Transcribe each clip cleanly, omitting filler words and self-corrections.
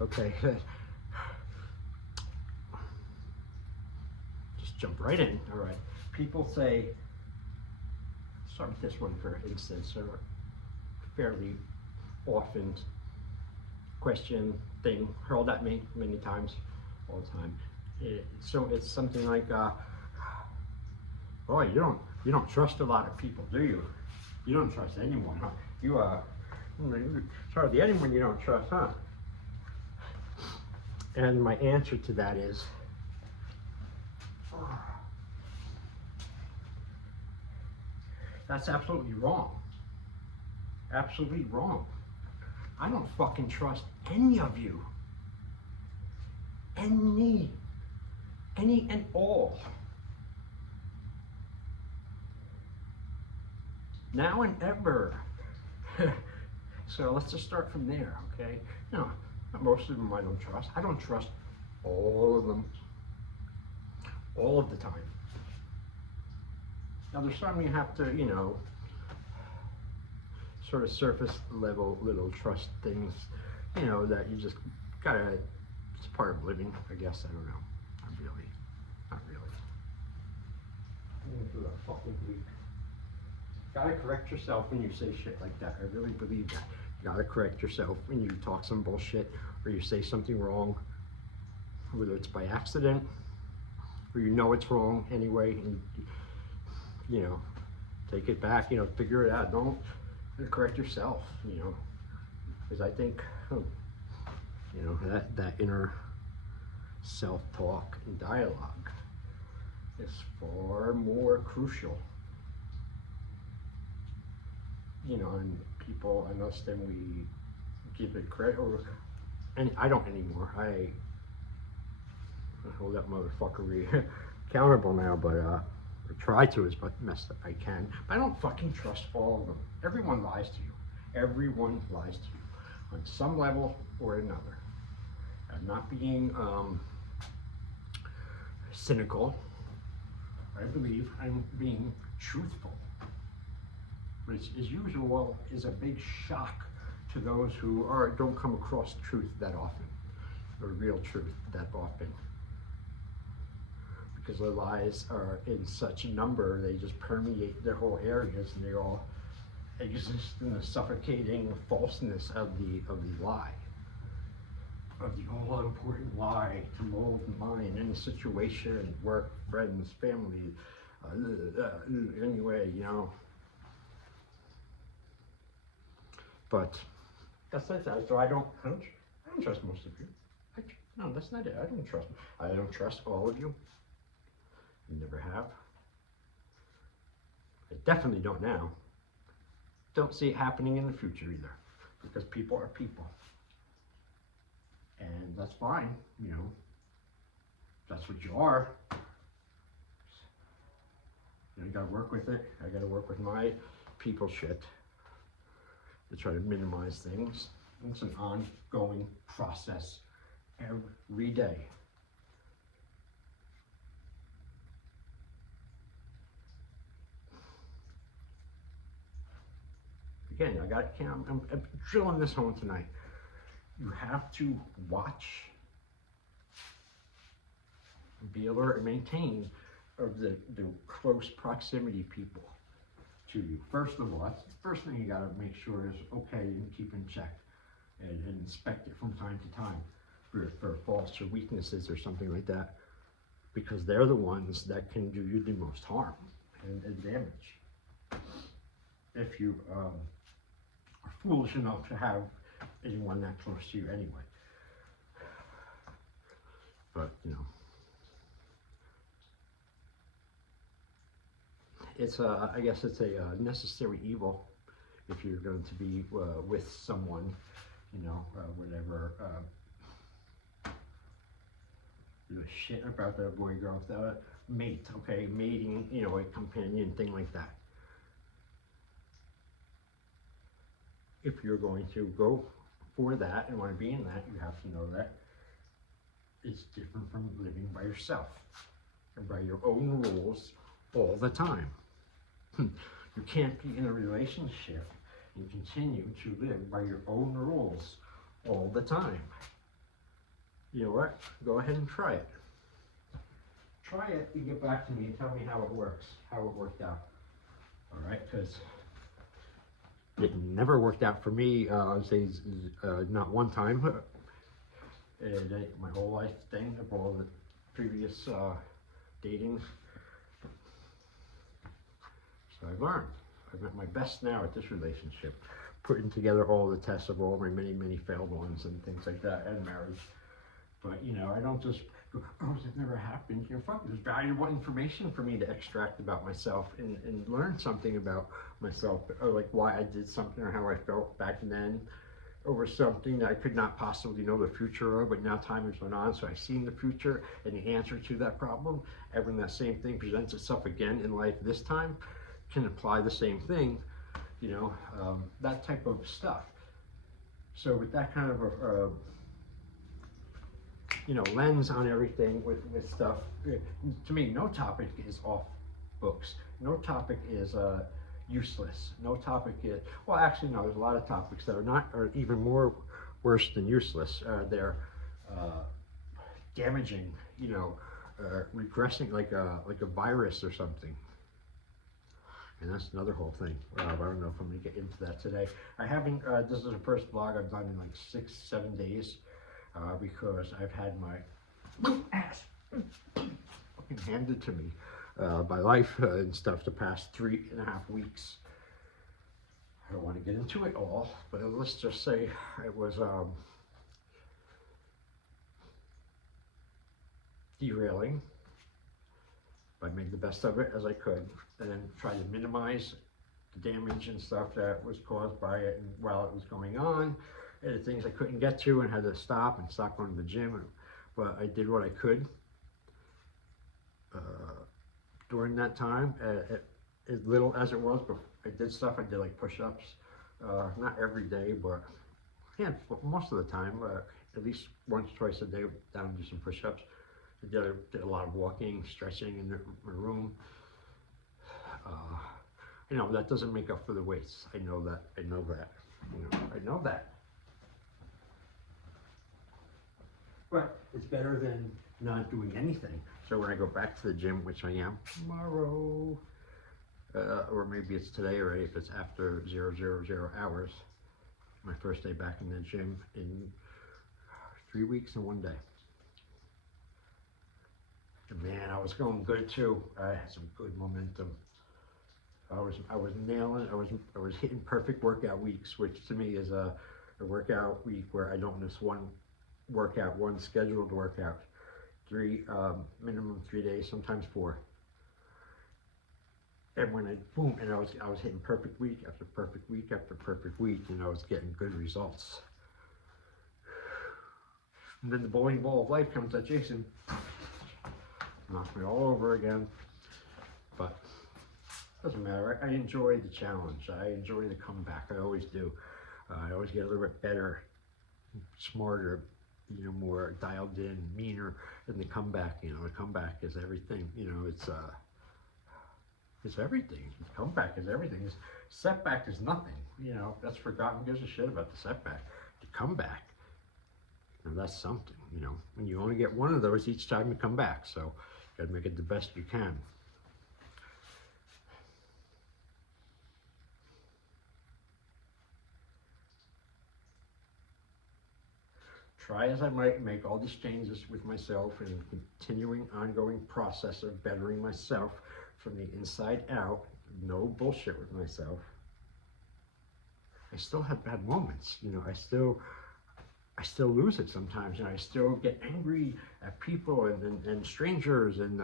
Okay, just jump right in. All right. People say, start with this one for instance, or fairly often question thing hurled at me many times, all the time. So it's something like, "Boy, you don't trust a lot of people, do you? You don't trust anyone, huh? It's hardly anyone you don't trust, huh?" And my answer to that is, that's absolutely wrong. Absolutely wrong. I don't fucking trust any of you. Any and all. Now and ever. So let's just start from there, okay? No, most of them I don't trust. I don't trust all of them, all of the time. Now there's some you have to, sort of surface level little trust things, that you just gotta, it's part of living, I guess, I don't know. Not really. I'm gonna do that fucking week. Gotta correct yourself when you say shit like that. I really believe that. You gotta correct yourself when you talk some bullshit or you say something wrong, whether it's by accident or it's wrong anyway, and take it back, figure it out. Don't correct yourself, because I think, that inner self-talk and dialogue is far more crucial. And people, and us, then we give it credit, and I don't anymore. I hold that motherfucker accountable now, but I try to as best I can. But I don't fucking trust all of them. Everyone lies to you. Everyone lies to you on some level or another. I'm not being cynical. I believe I'm being truthful, which as usual is a big shock to those who don't come across truth that often, or real truth that often. Because the lies are in such a number, they just permeate their whole areas, and they all exist in the suffocating falseness of the lie, of the all-important lie to mold the mind in a situation, work, friends, family, anyway, But that's it. So I don't trust most of you. No, that's not it. I don't trust all of you. I never have. I definitely don't now. Don't see it happening in the future either, because people are people, and that's fine. That's what you are. You gotta work with it. I gotta work with my people shit to try to minimize things. It's an ongoing process every day. Again, I'm drilling this home tonight. You have to watch and be alert and maintain of the close proximity people to you. First of all, that's the first thing you gotta make sure is okay and keep in check and inspect it from time to time for faults or weaknesses or something like that, because they're the ones that can do you the most harm and damage. If you are foolish enough to have anyone that close to you anyway. But, it's I guess it's a necessary evil if you're going to be with someone, whatever. Shit about the boy girl, the mate, okay, mating, a companion, thing like that. If you're going to go for that and want to be in that, you have to know that it's different from living by yourself and by your own rules all the time. You can't be in a relationship and continue to live by your own rules all the time. you know what? Go ahead and try it. Try it and get back to me and tell me how it works, how it worked out. All right, because it never worked out for me. I would say not one time. And my whole life thing of all the previous datings. So I've learned. I'm at my best now at this relationship, putting together all the tests of all my many failed ones and things like that, and marriage. But you know, I don't just go, oh, that never happened. You know, fuck, there's valuable information for me to extract about myself and learn something about myself, or like why I did something or how I felt back then over something that I could not possibly know the future of, but now time has gone on, so I've seen the future and the answer to that problem. And when that same thing presents itself again in life this time, can apply the same thing, you know, that type of stuff. So with that kind of a you know, lens on everything with stuff, to me, no topic is off books. No topic is useless. No topic is, well, actually, no, there's a lot of topics that are even more worse than useless. They're damaging, you know, regressing like a virus or something. And that's another whole thing. I don't know if I'm gonna get into that today. I haven't, this is the first vlog I've done in like 6-7 days, because I've had my ass fucking handed to me by life and stuff the past 3.5 weeks. I don't want to get into it all, but let's just say it was derailing. I made the best of it as I could, and then tried to minimize the damage and stuff that was caused by it and while it was going on, and the things I couldn't get to and had to stop going to the gym. But I did what I could during that time, as little as it was. But I did stuff. I did like push-ups, not every day, but yeah, most of the time, at least once, twice a day, down and do some push-ups. I did a lot of walking, stretching in my room. You know, that doesn't make up for the weights. I know that. I know that. You know, I know that. But it's better than not doing anything. So when I go back to the gym, which I am tomorrow, or maybe it's today already, if it's after 000 hours, my first day back in the gym in 3 weeks and 1 day. And man, I was going good too. I had some good momentum. I was nailing. I was hitting perfect workout weeks, which to me is a workout week where I don't miss one workout, one scheduled workout. Minimum 3 days, sometimes 4. And when I was hitting perfect week after perfect week after perfect week, and I was getting good results. And then the bowling ball of life comes at Jason. Knocked me all over again, but doesn't matter. I enjoy the challenge. I enjoy the comeback. I always do. I always get a little bit better, smarter, you know, more dialed in, meaner in the comeback. You know, the comeback is everything. You know, it's everything. The comeback is everything. Setback is nothing. You know, that's forgotten. Who gives a shit about the setback? The comeback. Now that's something. You know, when you only get one of those each time you come back, so you gotta make it the best you can. Try as I might make all these changes with myself and continuing ongoing process of bettering myself from the inside out, no bullshit with myself. I still have bad moments, you know, I still lose it sometimes, and I still get angry at people and strangers, and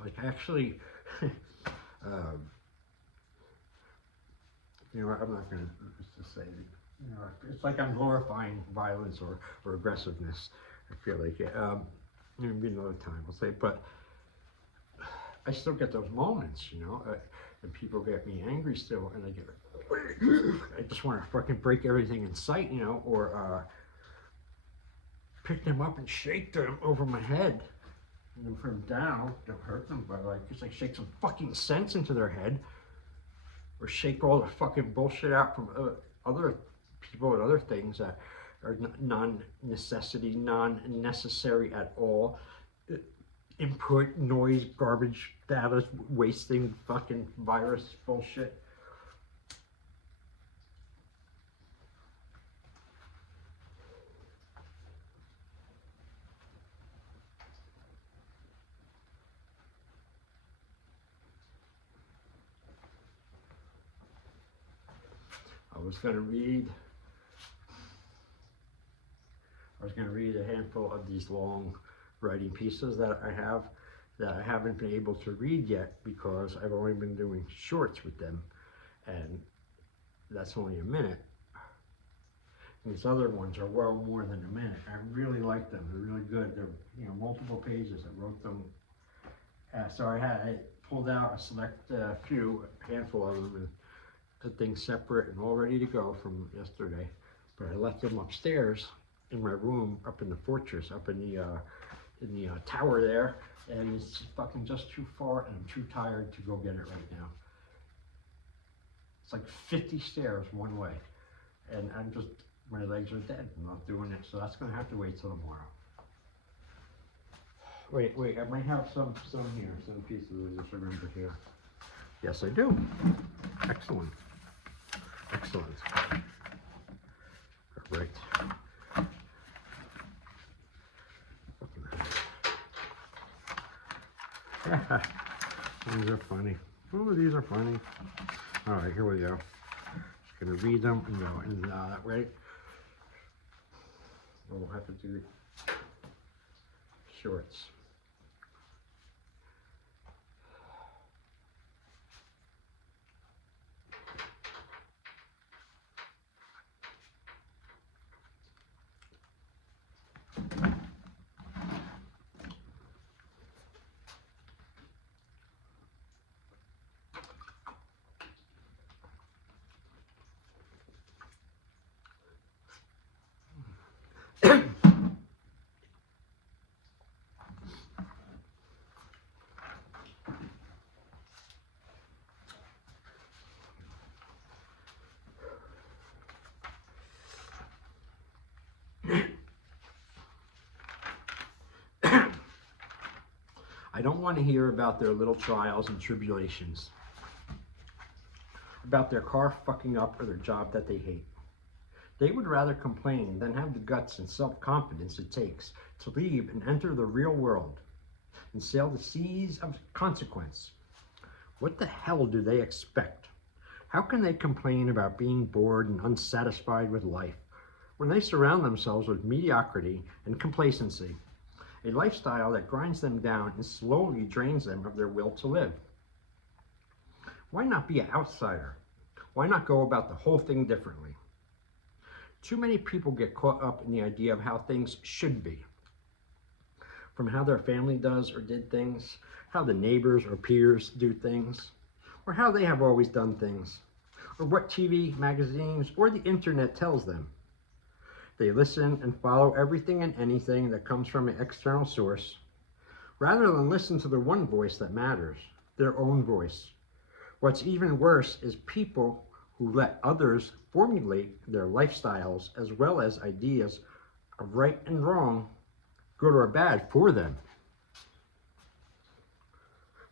like actually, you know, I'm not gonna just say, you know, it's like I'm glorifying violence or aggressiveness. I feel like maybe another time I'll say, but I still get those moments, you know, and people get me angry still, and I just want to fucking break everything in sight, you know, or pick them up and shake them over my head, and from down, don't hurt them, but like just like shake some fucking sense into their head, or shake all the fucking bullshit out from other people and other things that are non-necessity, non-necessary at all. Input, noise, garbage, data, wasting, fucking virus bullshit. I was going to read a handful of these long writing pieces that I haven't been able to read yet because I've only been doing shorts with them, and that's only a minute. And these other ones are well more than a minute. I really like them. They're really good. They're, you know, multiple pages. I wrote them. So I pulled out a select handful of them, and put things separate and all ready to go from yesterday. But I left them upstairs in my room, up in the fortress, up in the tower there, and it's fucking just too far, and I'm too tired to go get it right now. It's like 50 stairs one way, and my legs are dead. I'm not doing it, so that's gonna have to wait till tomorrow. Wait, I might have some here, some pieces I just remembered here. Yes, I do. Excellent. All right. These are funny. Oh, these are funny. All right, here we go. Just gonna read them and go, and right. We'll have to do shorts. I don't want to hear about their little trials and tribulations, about their car fucking up or their job that they hate. They would rather complain than have the guts and self-confidence it takes to leave and enter the real world and sail the seas of consequence. What the hell do they expect? How can they complain about being bored and unsatisfied with life when they surround themselves with mediocrity and complacency? A lifestyle that grinds them down and slowly drains them of their will to live. Why not be an outsider? Why not go about the whole thing differently? Too many people get caught up in the idea of how things should be. From how their family does or did things, how the neighbors or peers do things, or how they have always done things, or what TV, magazines, or the internet tells them. They listen and follow everything and anything that comes from an external source, rather than listen to the one voice that matters, their own voice. What's even worse is people who let others formulate their lifestyles as well as ideas of right and wrong, good or bad, for them.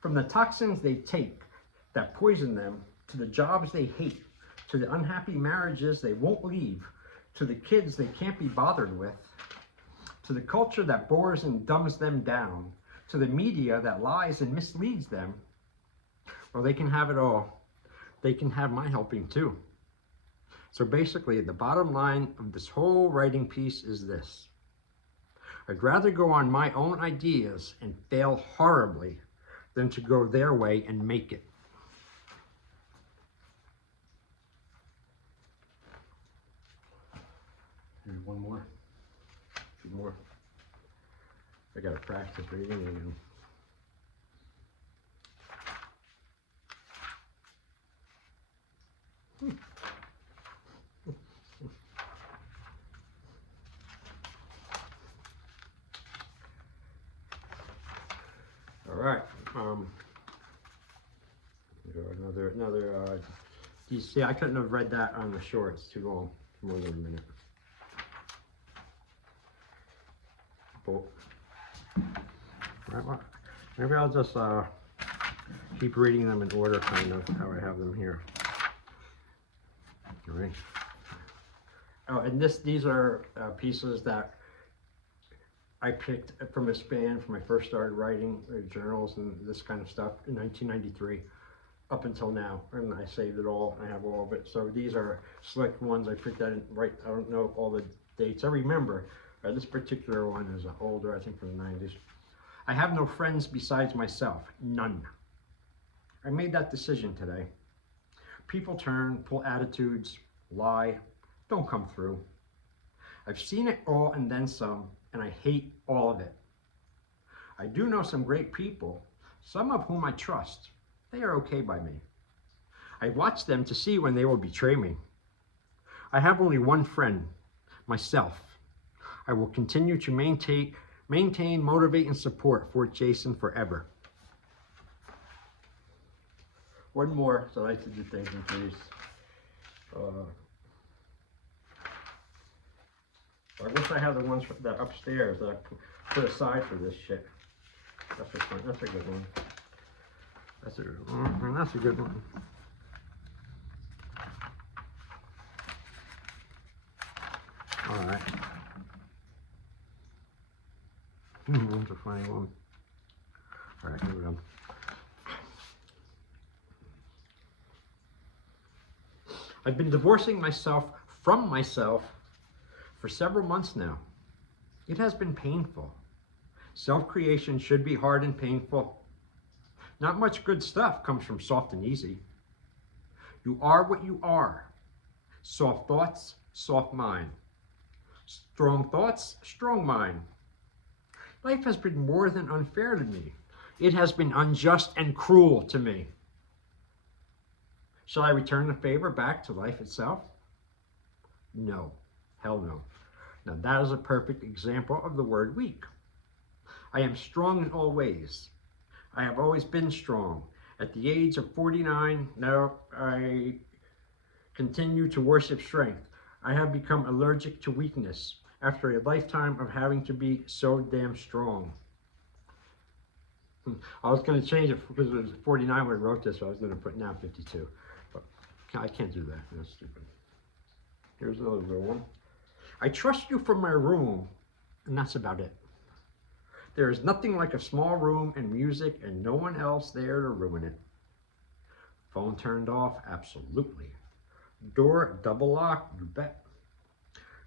From the toxins they take that poison them, to the jobs they hate, to the unhappy marriages they won't leave, to the kids they can't be bothered with, to the culture that bores and dumbs them down, to the media that lies and misleads them, well, they can have it all. They can have my helping too. So basically, the bottom line of this whole writing piece is this. I'd rather go on my own ideas and fail horribly than to go their way and make it. Here's one more. Two more. I gotta practice reading again. All right. Another. You see, I couldn't have read that on the shorts too long, more than a minute. Well, well, maybe I'll just keep reading them in order, kind of how I have them here. All right. Oh, and these are pieces that I picked from a span from when I first started writing journals and this kind of stuff in 1993 up until now, and I saved it all. I have all of it. So these are select ones. I picked that in right. I don't know all the dates. I remember this particular one is older, I think from the 90s. I have no friends besides myself. None. I made that decision today. People turn, pull attitudes, lie, don't come through. I've seen it all and then some, and I hate all of it. I do know some great people, some of whom I trust. They are okay by me. I watch them to see when they will betray me. I have only one friend, myself. I will continue to maintain, motivate, and support Fort Jason forever. One more, so I like to do things in case. I wish I had the ones that upstairs that I put aside for this shit. That's a good one. That's a good one. That's a good one. All right. One's a funny one. All right, here we go. I've been divorcing myself from myself for several months now. It has been painful. Self-creation should be hard and painful. Not much good stuff comes from soft and easy. You are what you are. Soft thoughts, soft mind. Strong thoughts, strong mind. Life has been more than unfair to me. It has been unjust and cruel to me. Shall I return the favor back to life itself? No. Hell no. Now that is a perfect example of the word weak. I am strong in all ways. I have always been strong. At the age of 49, now I continue to worship strength. I have become allergic to weakness after a lifetime of having to be so damn strong. I was going to change it because it was 49 when I wrote this, so I was going to put now 52. But I can't do that. That's stupid. Here's another little one. I trust you from my room, and that's about it. There is nothing like a small room and music and no one else there to ruin it. Phone turned off? Absolutely. Door double locked? You bet.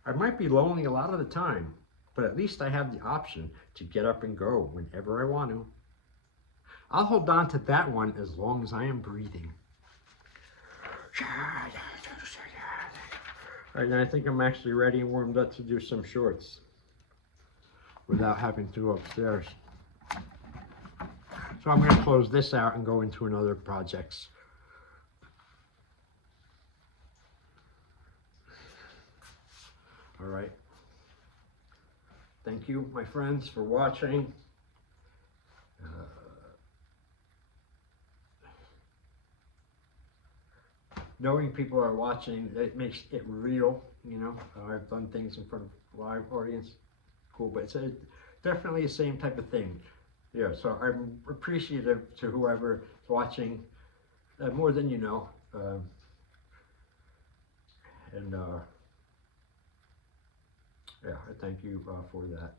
I might be lonely a lot of the time, but at least I have the option to get up and go whenever I want to. I'll hold on to that one as long as I am breathing. All right, now I think I'm actually ready and warmed up to do some shorts without having to go upstairs. So I'm going to close this out and go into another projects. All right. Thank you, my friends, for watching. Knowing people are watching, it makes it real, you know. I've done things in front of a live audience. Cool, but it's definitely the same type of thing. Yeah, so I'm appreciative to whoever is watching, more than you know. Yeah, I thank you for that.